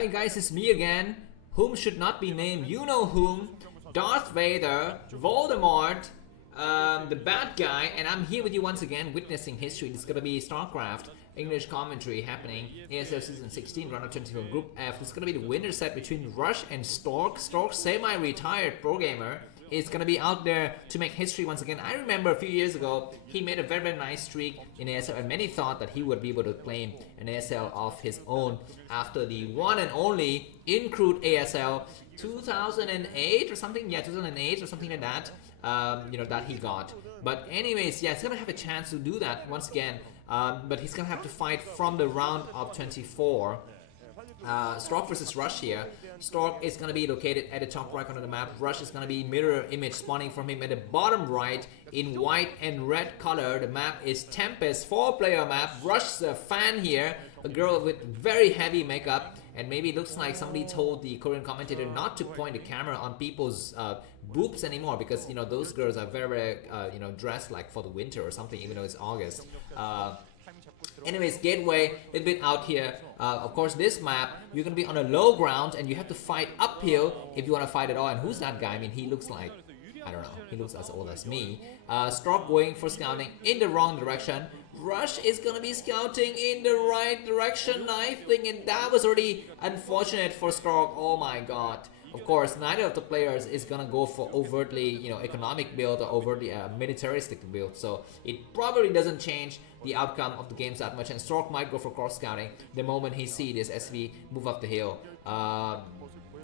Hey guys, it's me again. Whom should not be named, you know whom. Darth Vader, Voldemort, the bad guy, and I'm here with you once again, witnessing history. This is gonna be Starcraft English commentary happening. ASL Season 16 Ro24 Group F. This is gonna be the winner set between Rush and Stork. Stork, semi-retired pro gamer, is gonna be out there to make history once again. I remember a few years ago he made a very nice streak in ASL, and many thought that he would be able to claim an ASL of his own after the one and only in-crewed ASL 2008 or something. Yeah, 2008 or something like that. That he got. But anyways, yeah, he's gonna have a chance to do that once again. But he's gonna have to fight from the round of 24. Stork versus Rush here. Stork is going to be located at the top right corner of the map. Rush is going to be mirror image spawning from him at the bottom right in white and red color. The map is Tempest, 4-player map. Rush is a fan here, a girl with very heavy makeup, and maybe it looks like somebody told the Korean commentator not to point the camera on people's boobs anymore, because those girls are very dressed like for the winter or something, even though it's August. Anyways, gateway, a little bit out here. Of course, this map, you're going to be on a low ground and you have to fight uphill if you want to fight at all. And who's that guy? I mean, he looks like, I don't know, he looks as old as me. Stork going for scouting in the wrong direction. Rush is going to be scouting in the right direction, I think, and that was already unfortunate for Stork. Oh my god. Of course, neither of the players is gonna go for overtly, economic build or overtly militaristic build. So it probably doesn't change the outcome of the games that much. And Stork might go for cross scouting the moment he sees this SV move up the hill.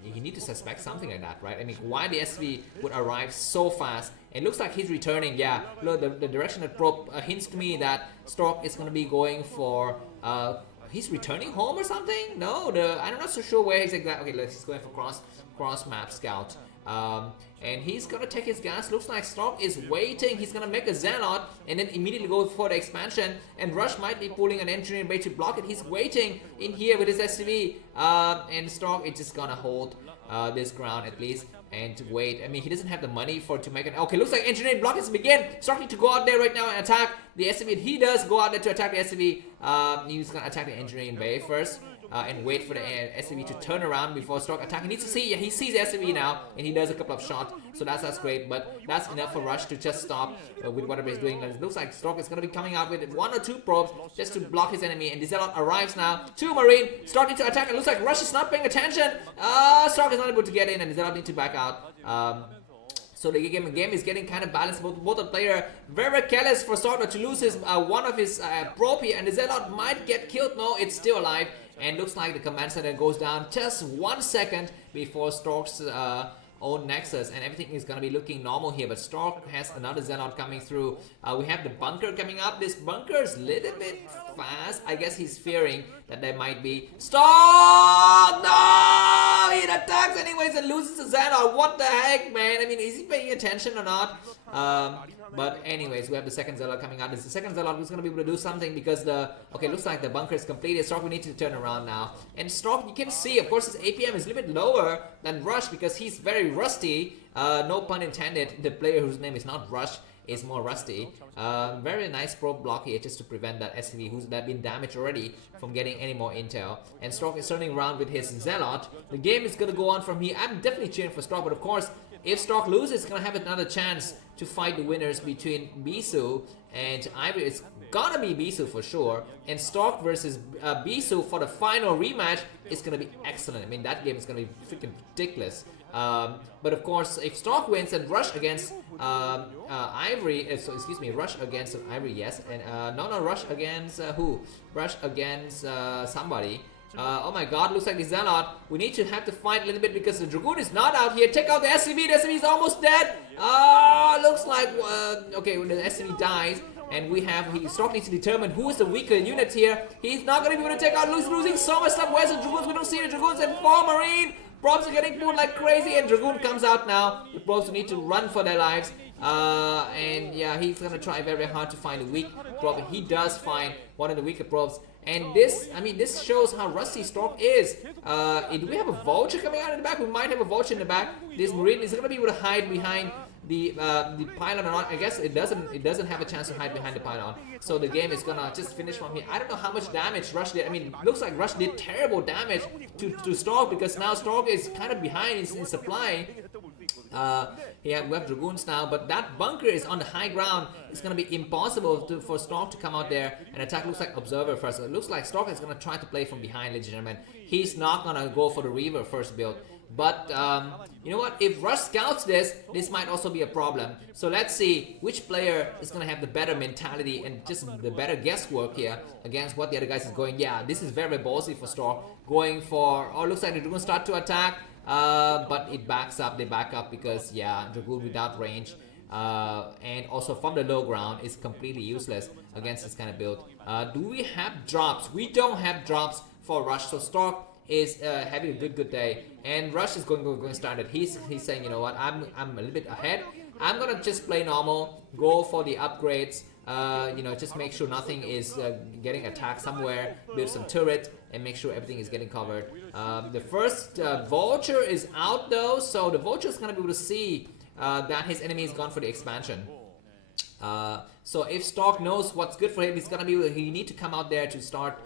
You need to suspect something like that, right? I mean, why the SV would arrive so fast? It looks like he's returning. Yeah, look, the direction that probe hints to me that Stork is gonna be going for. He's returning home or something? No, I'm not so sure where he's exactly. Okay, he's going for cross map scout. And he's gonna take his gas. Looks like Stork is waiting. He's gonna make a Zelle and then immediately go for the expansion. And Rush might be pulling an engineering bay to block it. He's waiting in here with his SCV. And Stork is just gonna hold this ground at least and wait. I mean, he doesn't have the money to make it. Okay, looks like engineering block is begin. Stork need to go out there right now and attack the SCV. And he does go out there to attack the SCV. He's gonna attack the engineering bay first. And wait for the SCV to turn around before Stork attack. He needs to see, he sees the SCV now, and he does a couple of shots, so that's great, but that's enough for Rush to just stop with whatever he's doing. It looks like Stork is going to be coming out with 1 or 2 probes just to block his enemy, and the Zelle arrives now. 2 Marine, starting to attack. It looks like Rush is not paying attention. Stork is not able to get in, and the Zelle need to back out. So the game is getting kind of balanced. Both the player very careless for Stork not to lose his one of his probe here, and the Zelle might get killed. No, it's still alive. And looks like the command center goes down just 1 second before Stork's own Nexus, and everything is going to be looking normal here. But Stork has another Zelle coming through. We have the bunker coming up. This bunker is a little bit fast. I guess he's fearing that there might be Stork! No! He attacks anyways and loses the Zelle. What the heck, man? I mean, is he paying attention or not? But anyways, we have the second Zelle coming out. This is the second Zelle who's going to be able to do something because looks like the bunker is completed. Stork, we need to turn around now. And Stork, you can see, of course, his APM is a little bit lower than Rush because he's very rusty. No pun intended. The player whose name is not Rush is more rusty. Very nice probe block here just to prevent that SCV who's been damaged already from getting any more intel. And Stork is turning around with his Zelle. The game is going to go on from here. I'm definitely cheering for Stork, but of course, if Stork loses, it's going to have another chance to fight the winners between Bisu and Ivory. It's gonna be Bisu for sure. And Stork versus Bisu for the final rematch is gonna be excellent. I mean, that game is gonna be freaking ridiculous. But of course, if Stork wins and Rush against Ivory, Rush against Ivory, yes. And no, Rush against who? Rush against somebody. Oh my god, looks like the Zelle. We need to have to fight a little bit because the Dragoon is not out here. Take out the SCV. The SCV is almost dead. Looks like, okay, when the SCV dies, and Stork needs to determine who is the weaker unit here. He's not going to be able to take out, losing so much stuff. Where's the Dragoons? We don't see the Dragoons, and 4 Marine. Probes are getting pulled like crazy, and Dragoon comes out now. The probes need to run for their lives. And yeah, he's going to try very hard to find a weak probe. He does find one of the weaker probes. And this shows how rusty Stork is. Do we have a vulture coming out in the back? We might have a vulture in the back. This Marine is going to be able to hide behind the pylon or not. I guess it doesn't have a chance to hide behind the pylon. So the game is gonna just finish from here. I don't know how much damage Rush did. I mean, looks like Rush did terrible damage to Stork, because now Stork is kind of behind in supply. We have Dragoons now, but that bunker is on the high ground. It's gonna be impossible for Stork to come out there and attack. Looks like Observer first. It looks like Stork is gonna try to play from behind, ladies and gentlemen. He's not gonna go for the Reaver first build. But you know what, if Rush scouts this might also be a problem. So let's see which player is gonna have the better mentality and just the better guesswork here against what the other guys is going. Yeah, this is very, very ballsy for Stork, going for, oh, looks like they're gonna start to attack, but it backs up. They back up because, yeah, Dragoon without range and also from the low ground is completely useless against this kind of build. Do we have drops? We don't have drops for Rush, so Stork is having a good day, and Rush is going started. He's saying, you know what, I'm a little bit ahead. I'm gonna just play normal, go for the upgrades. You know, just make sure nothing is getting attacked somewhere. Build some turret and make sure everything is getting covered. The first Vulture is out though, so the Vulture is gonna be able to see that his enemy is gone for the expansion. So if Stork knows what's good for him, he's gonna be. He need to come out there to start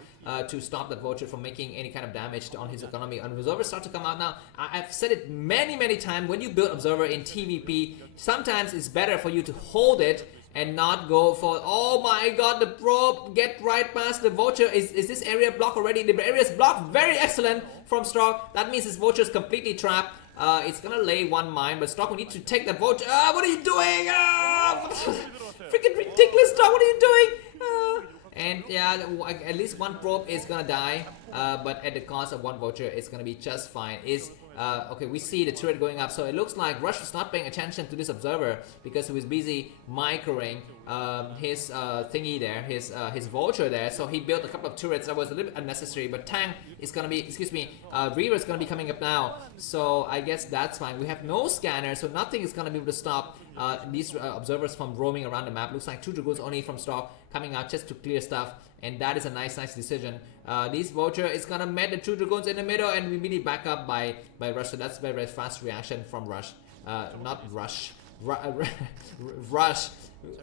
to stop that Vulture from making any kind of damage on his economy. And Observers start to come out now. I've said it many times. When you build Observer in TVP, sometimes it's better for you to hold it and not go for. Oh my God, the probe get right past the Vulture. Is this area blocked already? The area is blocked. Very excellent from Stork. That means this Vulture is completely trapped. It's gonna lay one mine, but Stork, we need to take that Vulture. What are you doing? Freaking ridiculous, Stork. What are you doing? And yeah, at least one probe is gonna die, but at the cost of one Vulture, it's gonna be just fine. Okay, we see the turret going up, so it looks like Rush is not paying attention to this Observer because he was busy microing his thingy there, his Vulture there. So he built a couple of turrets that was a little bit unnecessary. But Tank is gonna be, Reaver is gonna be coming up now, so I guess that's fine. We have no scanner, so nothing is gonna be able to stop these Observers from roaming around the map. Looks like 2 Dragoons only from Stork coming out just to clear stuff, and that is a nice decision. This Vulture is gonna met the 2 Dragoons in the middle, and we immediately back up by Rush. So that's very fast reaction from Rush. Not Rush. Rush.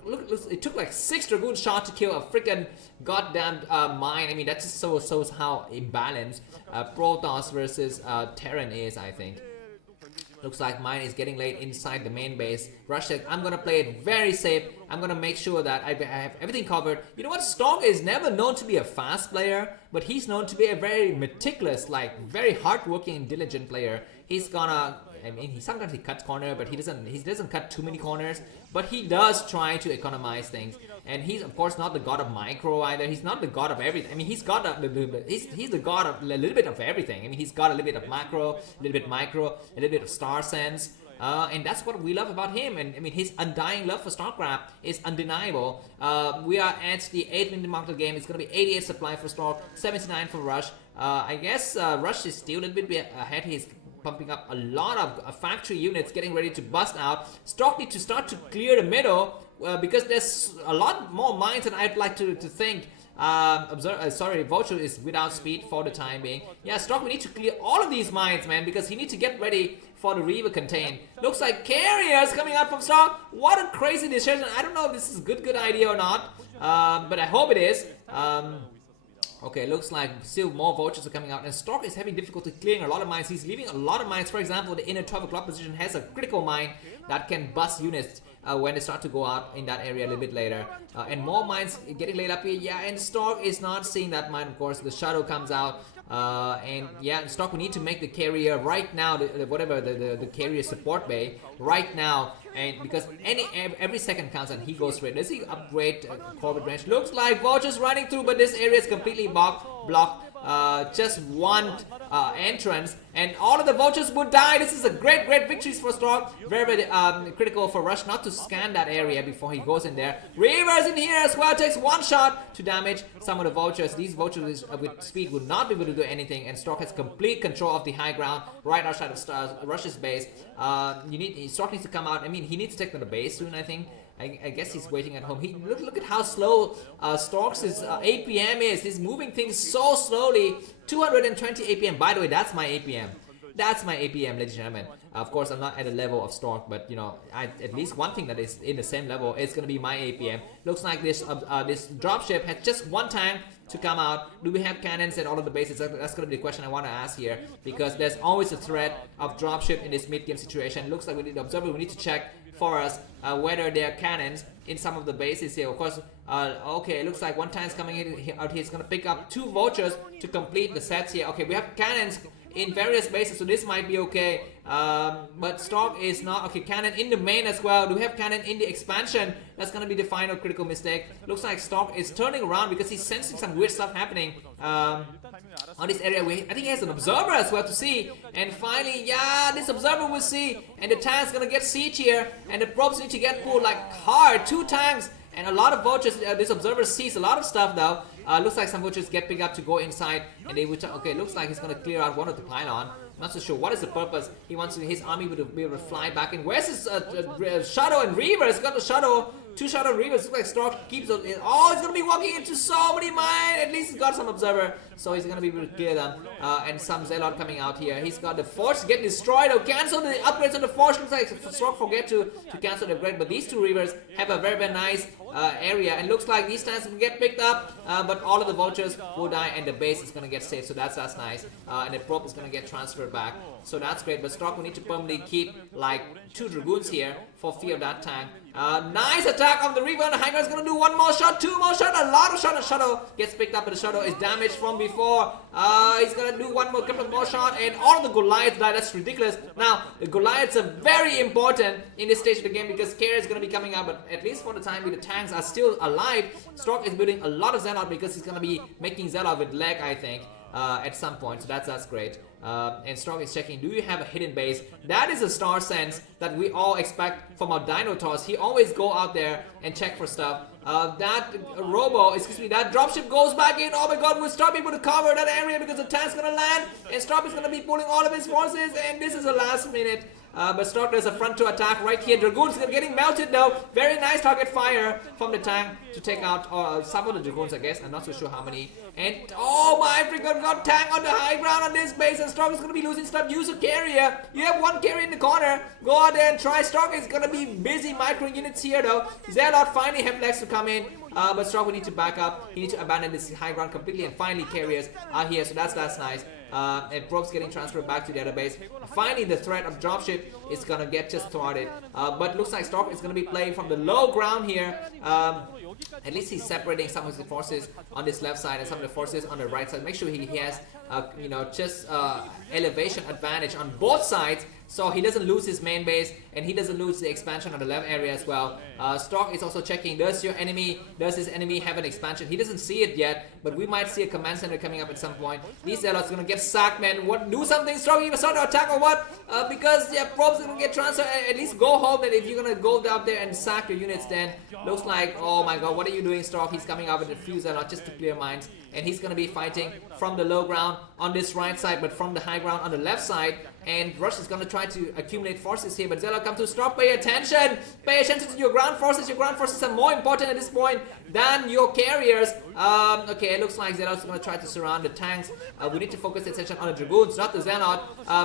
Look, it took like 6 Dragoon shot to kill a freaking goddamn mine. I mean, that just shows how imbalanced Protoss versus Terran is, I think. Looks like mine is getting laid inside the main base. Rush said, I'm gonna play it very safe. I'm gonna make sure that I have everything covered. You know what? Stork is never known to be a fast player, but he's known to be a very meticulous, like very hardworking and diligent player. He's gonna, I mean, sometimes he cuts corner, but he doesn't cut too many corners. But he does try to economize things. And he's of course not the god of micro either. He's not the god of everything. I mean, he's got he's the god of a little bit of everything. I mean, he's got a little bit of macro, a little bit micro, a little bit of star sense. And that's what we love about him. And I mean, his undying love for Starcraft is undeniable. We are at the 8-minute mark of the game. It's going to be 88 supply for Stork, 79 for Rush. I guess Rush is still a little bit ahead. He's pumping up a lot of factory units getting ready to bust out. Stork needs to start to clear the middle because there's a lot more mines than I'd like to think. Vulture is without speed for the time being. Yeah, Stork, we need to clear all of these mines, man, because he needs to get ready for the Reaver contain. Looks like carriers coming out from Stork. What a crazy decision. I don't know if this is a good idea or not, but I hope it is. Okay, looks like still more Vultures are coming out, and Stork is having difficulty clearing a lot of mines. He's leaving a lot of mines. For example, the inner 12 o'clock position has a critical mine that can bust units when they start to go out in that area a little bit later. And more mines getting laid up here. Yeah, and Stork is not seeing that mine, of course. The shadow comes out. And yeah, Stork, we need to make the carrier right now, the carrier support bay right now, and because every second counts, and he goes straight. Does he upgrade Corvette range? Looks like Vulture's running through, but this area is completely blocked. Just one entrance, and all of the Vultures would die. This is a great victory for Stork. Very critical for Rush not to scan that area before he goes in there. Reaver's in here as well, takes one shot to damage some of the Vultures. These Vultures with speed would not be able to do anything, and Stork has complete control of the high ground right outside of Rush's base. Stork needs to come out. I mean, he needs to take to the base soon, I think. I guess he's waiting at home. Look at how slow Stork's APM is. He's moving things so slowly. 220 APM. By the way, that's my APM. That's my APM, ladies and gentlemen. Of course, I'm not at the level of Stork, but you know, at least one thing that is in the same level is gonna be my APM. Looks like this dropship has just one tank to come out. Do we have cannons at all of the bases? That's gonna be the question I want to ask here, because there's always a threat of dropship in this mid-game situation. Looks like we need to observe it. We need to check for us whether there are cannons in some of the bases here. Of course, okay, it looks like one tank's coming out here. It's gonna pick up 2 vultures to complete the sets here. Okay, we have cannons in various bases, so this might be okay. But Stork is not. Okay, cannon in the main as well. Do we have cannon in the expansion? That's gonna be the final critical mistake. Looks like Stork is turning around because he's sensing some weird stuff happening on this area. I think he has an observer as well to see. And finally, yeah, this observer will see. And the tank's gonna get siege here. And the probes need to get pulled like hard. 2 tanks and a lot of vultures. This observer sees a lot of stuff now. Looks like some vultures get picked up to go inside, and they will. Okay, looks like he's gonna clear out one of the pylon. Not so sure what is the purpose. He wants his army to be able to fly back in. Where's his Shadow and Reaver? He's got the Shadow. 2 Shadow and Reavers. Looks like Stork keeps on. Oh, he's gonna be walking into so many mines. At least he's got some observer, so he's gonna be able to clear them. And some Zealot coming out here. He's got the Force get destroyed. Oh, cancel the upgrades on the Force. Looks like Stork forget to cancel the upgrade. But these 2 Reavers have a very nice area, and looks like these tanks will get picked up. But all of the vultures will die, and the base is gonna get saved. So that's nice. And the probe is gonna get transferred back. So that's great. But Stork will need to permanently keep like 2 dragoons here for fear of that tank. Nice attack on the Reaver, and the High Ground is gonna do 1 more shot, 2 more shot, a lot of shot. The Shadow gets picked up, but the Shadow is damaged from before. He's gonna do one couple more shot, and all of the Goliaths die. That's ridiculous. Now the Goliaths are very important in this stage of the game because Carrier is gonna be coming out, but at least for the time being, the tanks are still alive. Stork is building a lot of Zealot because he's gonna be making Zealot with leg, I think. At some point, so that's great. And Stork is checking, do you have a hidden base? That is a star sense that we all expect from our Dinotaurs. He always go out there and check for stuff. That that dropship goes back in. Oh my god, will Stork be able to cover that area because the tank's gonna land, and Stork is gonna be pulling all of his forces, and this is the last minute. But Stork does a frontal attack right here. Dragoons are getting melted though. Very nice target fire from the tank to take out some of the Dragoons, I guess. I'm not so sure how many. And oh my freaking god, tank on the high ground on this base, and Stork is going to be losing stuff. Use a carrier. You have 1 carrier in the corner. Go out there and try. Stork is going to be busy micro units here though. Zealot finally have legs to come in. But Stork will need to back up. He needs to abandon this high ground completely, and finally carriers are here. So that's nice. And probes getting transferred back to the other base. Finally, the threat of dropship is gonna get just thwarted. But looks like Stork is gonna be playing from the low ground here. At least he's separating some of the forces on this left side and some of the forces on the right side. Make sure he has, you know, just elevation advantage on both sides, so he doesn't lose his main base and he doesn't lose the expansion on the left area as well. Stork is also checking, does his enemy have an expansion? He doesn't see it yet, but we might see a command center coming up at some point. These Zealots are gonna get sacked, man. What? Do something, Stork. You start to attack or what? Because yeah, probes are gonna get transferred. At least go home. That if you're gonna go down there and sack your units, then looks like, oh my god, what are you doing, Stork? He's coming up with a few Zealots just to clear mines, and he's gonna be fighting from the low ground on this right side, but from the high ground on the left side. And Rush is gonna try to accumulate forces here, but Zelle come to Stork. Pay attention! Pay attention to your ground forces. Your ground forces are more important at this point than your carriers. Okay, it looks like Zelle's gonna try to surround the tanks. We need to focus attention on the Dragoons, not the Zealot.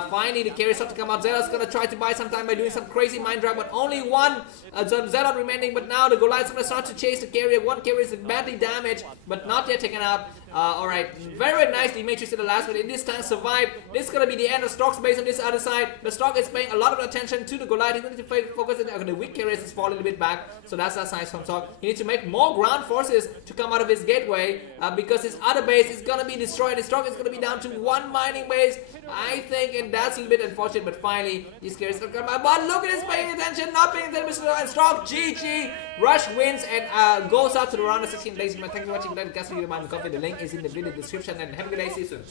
Finally, the carriers have to come out. Zelle's gonna try to buy some time by doing some crazy mind drag, but only 1 Zealot remaining. But now the Goliath's gonna start to chase the carrier. 1 carrier is badly damaged, but not yet taken out. Alright, very nicely Matrix in the last minute. This tank survived. This is gonna be the end of Stork's base on this other side. The Stork is paying a lot of attention to the Goliath. He needs to focus on the weak carriers is falling a little bit back. So that's nice from Stork. He needs to make more ground forces to come out of his gateway because his other base is gonna be destroyed. His Stork is gonna be down to 1 mining base, I think, and that's a little bit unfortunate. But finally, these carriers are gonna come out. But look at this, paying attention, not paying attention, and Stork GG. Rush wins and goes out to the round of 16 days. Thank you for watching. Guys, the link is in the video description, and have a good day. See you soon.